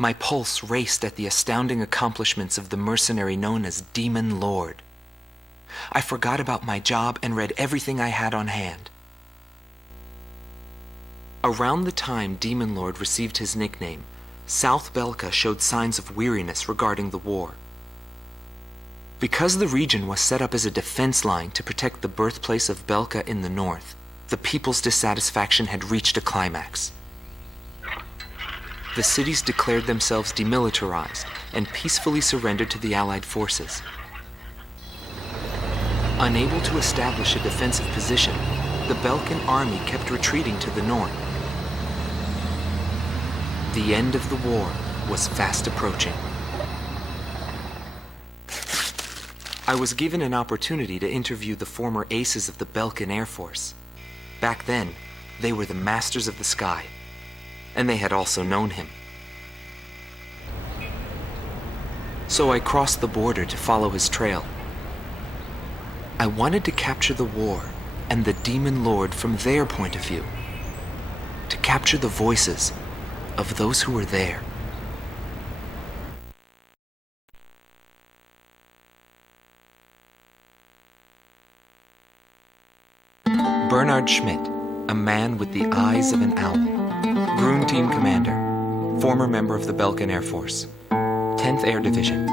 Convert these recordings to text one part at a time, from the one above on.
My pulse raced at the astounding accomplishments of the mercenary known as Demon Lord. I forgot about my job and read everything I had on hand. Around the time Demon Lord received his nickname, South Belka showed signs of weariness regarding the war. Because the region was set up as a defense line to protect the birthplace of Belka in the north, the people's dissatisfaction had reached a climax. The cities declared themselves demilitarized and peacefully surrendered to the Allied forces. Unable to establish a defensive position, the Belkan army kept retreating to the north. The end of the war was fast approaching. I was given an opportunity to interview the former aces of the Belkan Air Force. Back then, they were the masters of the sky, and they had also known him. So I crossed the border to follow his trail. I wanted to capture the war and the Demon Lord from their point of view, to capture the voices of those who were there. Bernard Schmidt, a man with the eyes of an owl. Grun Team Commander, former member of the Belkan Air Force. 10th Air Division,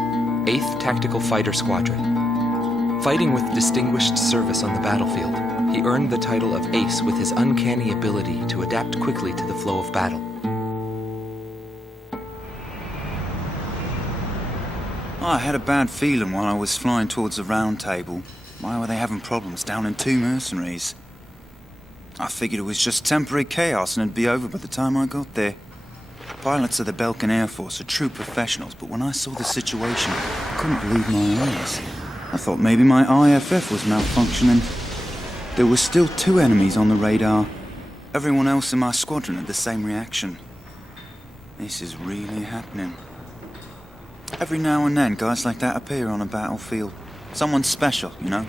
8th Tactical Fighter Squadron. Fighting with distinguished service on the battlefield, he earned the title of Ace with his uncanny ability to adapt quickly to the flow of battle. I had a bad feeling while I was flying towards the round table. Why were they having problems down in 2 mercenaries? I figured it was just temporary chaos and it'd be over by the time I got there. Pilots of the Belkan Air Force are true professionals, but when I saw the situation, I couldn't believe my eyes. I thought maybe my IFF was malfunctioning. There were still 2 enemies on the radar. Everyone else in my squadron had the same reaction. This is really happening. Every now and then, guys like that appear on a battlefield. Someone special, you know?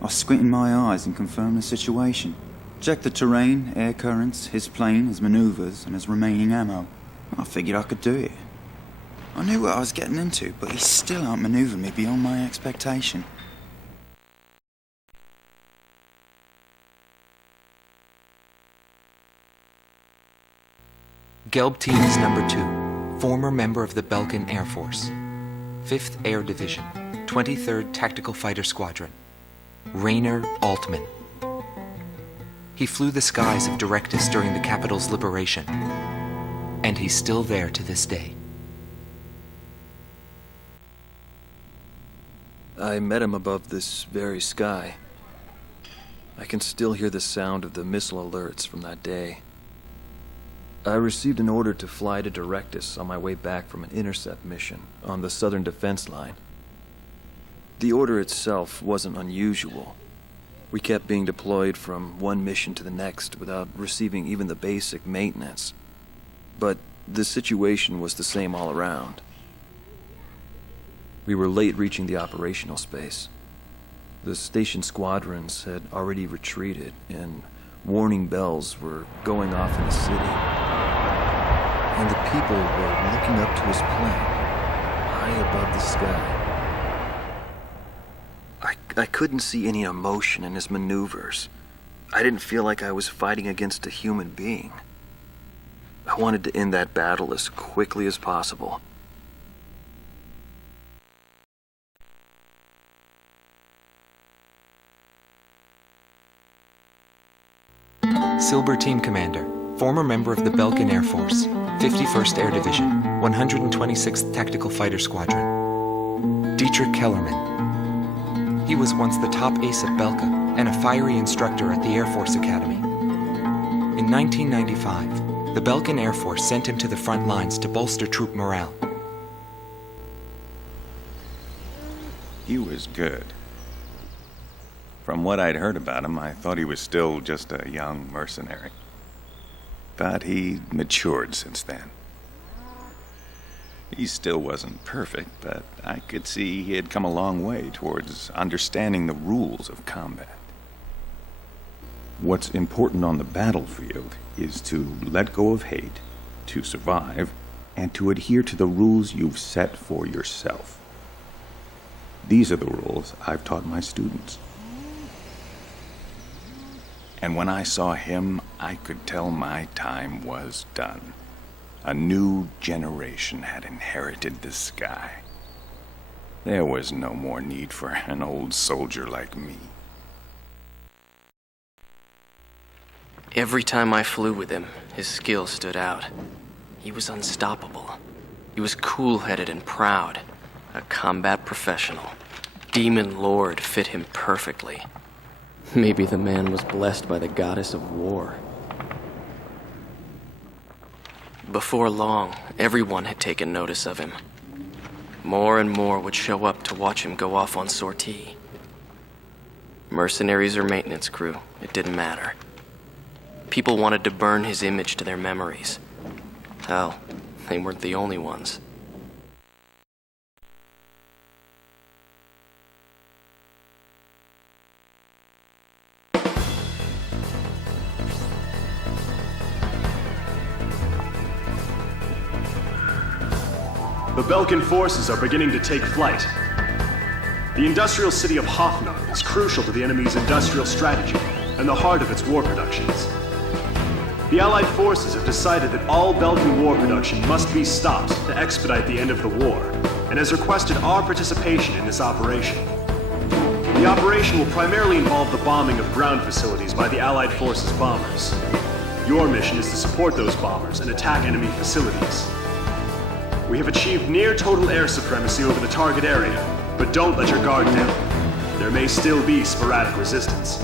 I squinted my eyes and confirmed the situation. Checked the terrain, air currents, his plane, his maneuvers, and his remaining ammo. I figured I could do it. I knew what I was getting into, but he still outmaneuvered me beyond my expectation. Gelb Team is number 2, former member of the Belkan Air Force. 5th Air Division, 23rd Tactical Fighter Squadron. Rainer Altman. He flew the skies of Directus during the capital's liberation, and he's still there to this day. I met him above this very sky. I can still hear the sound of the missile alerts from that day. I received an order to fly to Directus on my way back from an intercept mission on the southern defense line. The order itself wasn't unusual. We kept being deployed from one mission to the next without receiving even the basic maintenance. But the situation was the same all around. We were late reaching the operational space. The station squadrons had already retreated, and warning bells were going off in the city. And the people were looking up to his plane, high above the sky. I couldn't see any emotion in his maneuvers. I didn't feel like I was fighting against a human being. I wanted to end that battle as quickly as possible. Silber Team Commander, former member of the Belkan Air Force, 51st Air Division, 126th Tactical Fighter Squadron. Dietrich Kellerman. He was once the top ace at Belka and a fiery instructor at the Air Force Academy. In 1995, the Belkan Air Force sent him to the front lines to bolster troop morale. He was good. From what I'd heard about him, I thought he was still just a young mercenary. But he matured since then. He still wasn't perfect, but I could see he had come a long way towards understanding the rules of combat. What's important on the battlefield is to let go of hate, to survive, and to adhere to the rules you've set for yourself. These are the rules I've taught my students. And when I saw him, I could tell my time was done. A new generation had inherited the sky. There was no more need for an old soldier like me. Every time I flew with him, his skill stood out. He was unstoppable. He was cool-headed and proud. A combat professional. Demon Lord fit him perfectly. Maybe the man was blessed by the goddess of war. Before long, everyone had taken notice of him. More and more would show up to watch him go off on sortie. Mercenaries or maintenance crew, it didn't matter. People wanted to burn his image to their memories. Hell, they weren't the only ones. The Belkan forces are beginning to take flight. The industrial city of Hoffnark is crucial to the enemy's industrial strategy and the heart of its war productions. The Allied forces have decided that all Belkan war production must be stopped to expedite the end of the war, and has requested our participation in this operation. The operation will primarily involve the bombing of ground facilities by the Allied forces' bombers. Your mission is to support those bombers and attack enemy facilities. We have achieved near total air supremacy over the target area, but don't let your guard down. There may still be sporadic resistance.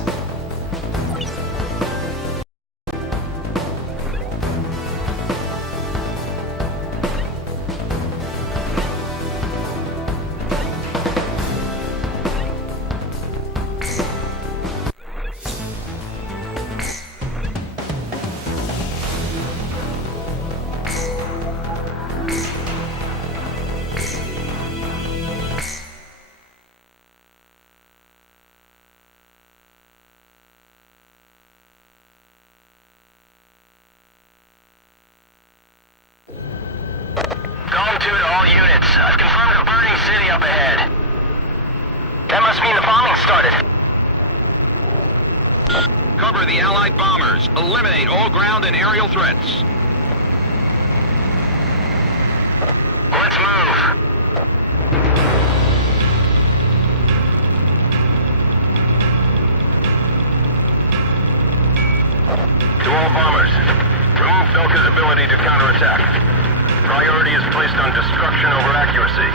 I've confirmed a burning city up ahead. That must mean the bombing started. Cover the Allied bombers. Eliminate all ground and aerial threats. Let's move. To all bombers, remove Belka's ability to counterattack. Priority is placed on destruction over accuracy.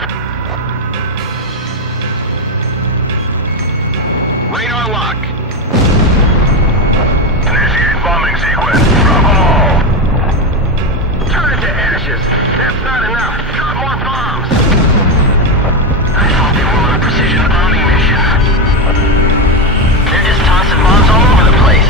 Radar lock. Initiate bombing sequence. Bravo! Turn it to ashes. That's not enough. Drop more bombs. I thought they were on a precision bombing mission. They're just tossing bombs all over the place.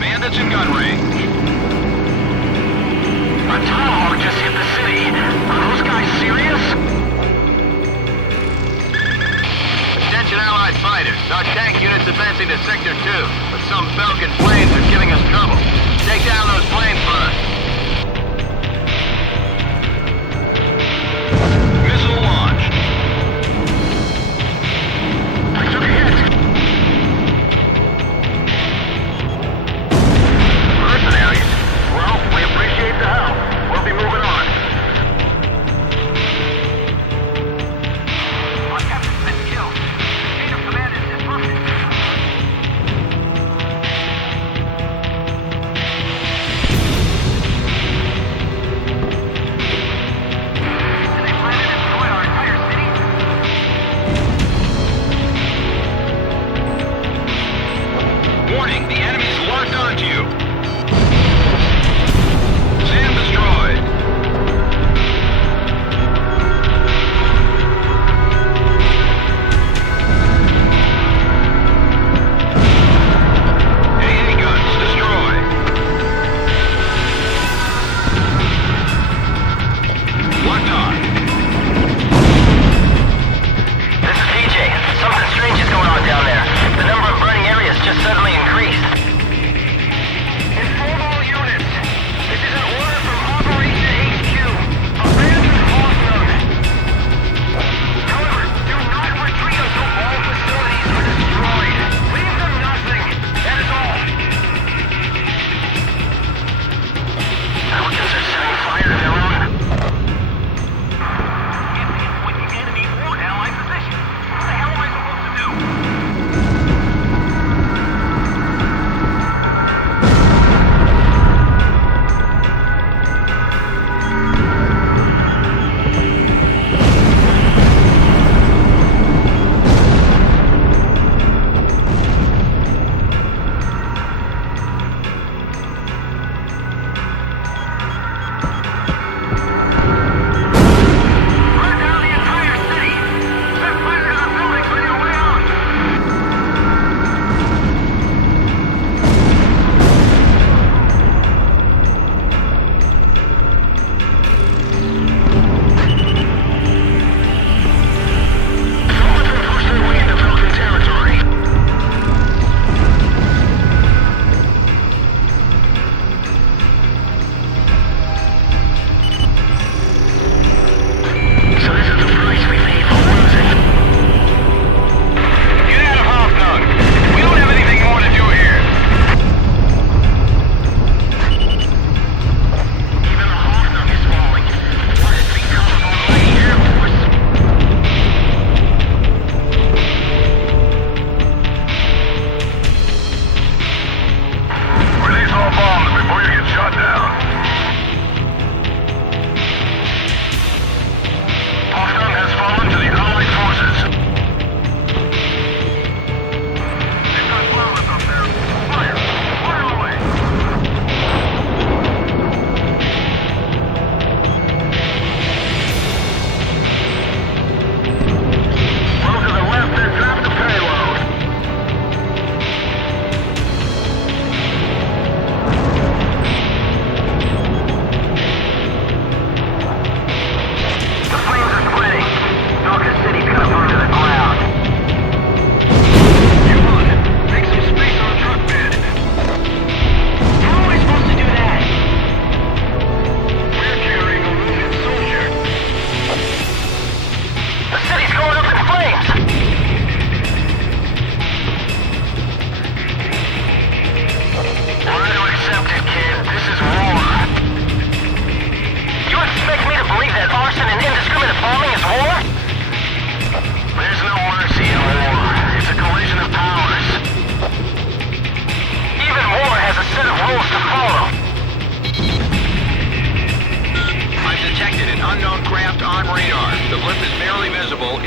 Bandits in gun range. A tomahawk just hit the city. Are those guys serious? Attention Allied fighters. Our tank unit's advancing to Sector 2, but some Belkan planes are giving us trouble. Take down those planes for us. Missile launched. I took a hit. Mercenaries? Well, we appreciate the help. We'll be moving on. Our captain's been killed. Chain of command is disrupted.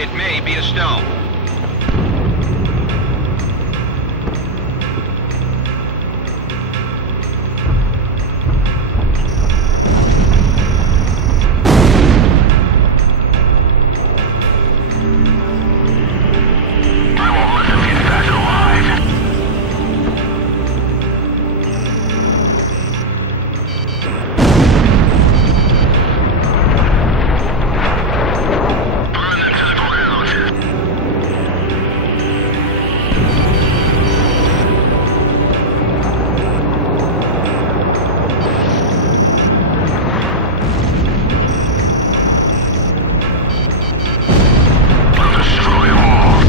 It may be a stone. I won't let them get back alive. Burn them to the ground. I'll destroy them all.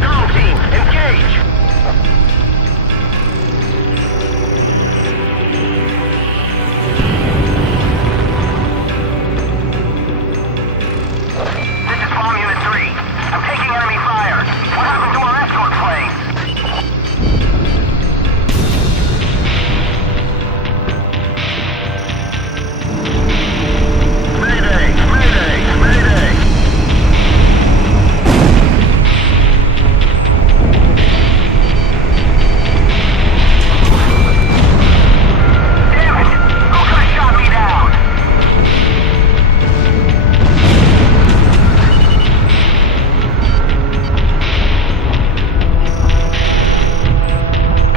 Dome team, engage! This is Bomb Unit 3. I'm taking enemy fire. What happened to our escort planes? Mayday! Mayday! Mayday! Damn it! Who could have shot me down?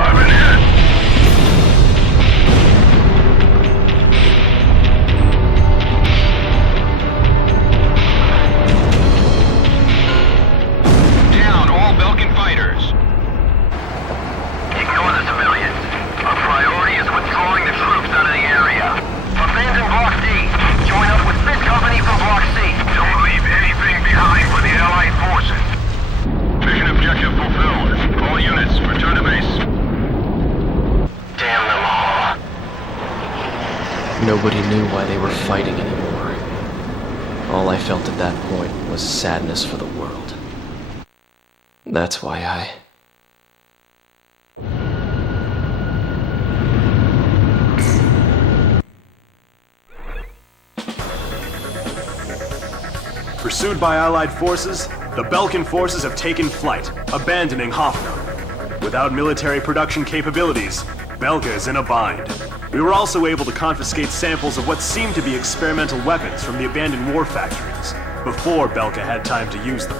I've been hit! Down all Belkin fighters. Ignore the civilians. Our priority is withdrawing the troops out of the area. Abandon Block D. Join up with this company from Block C. Don't leave anything behind for the Allied forces. Mission objective fulfilled. All units, return to base. Damn them all. Nobody knew why they were fighting anymore. All I felt at that point was sadness for the world. That's why I... Pursued by Allied forces, the Belkin forces have taken flight, abandoning Hoffner. Without military production capabilities, Belka is in a bind. We were also able to confiscate samples of what seemed to be experimental weapons from the abandoned war factories, before Belka had time to use them.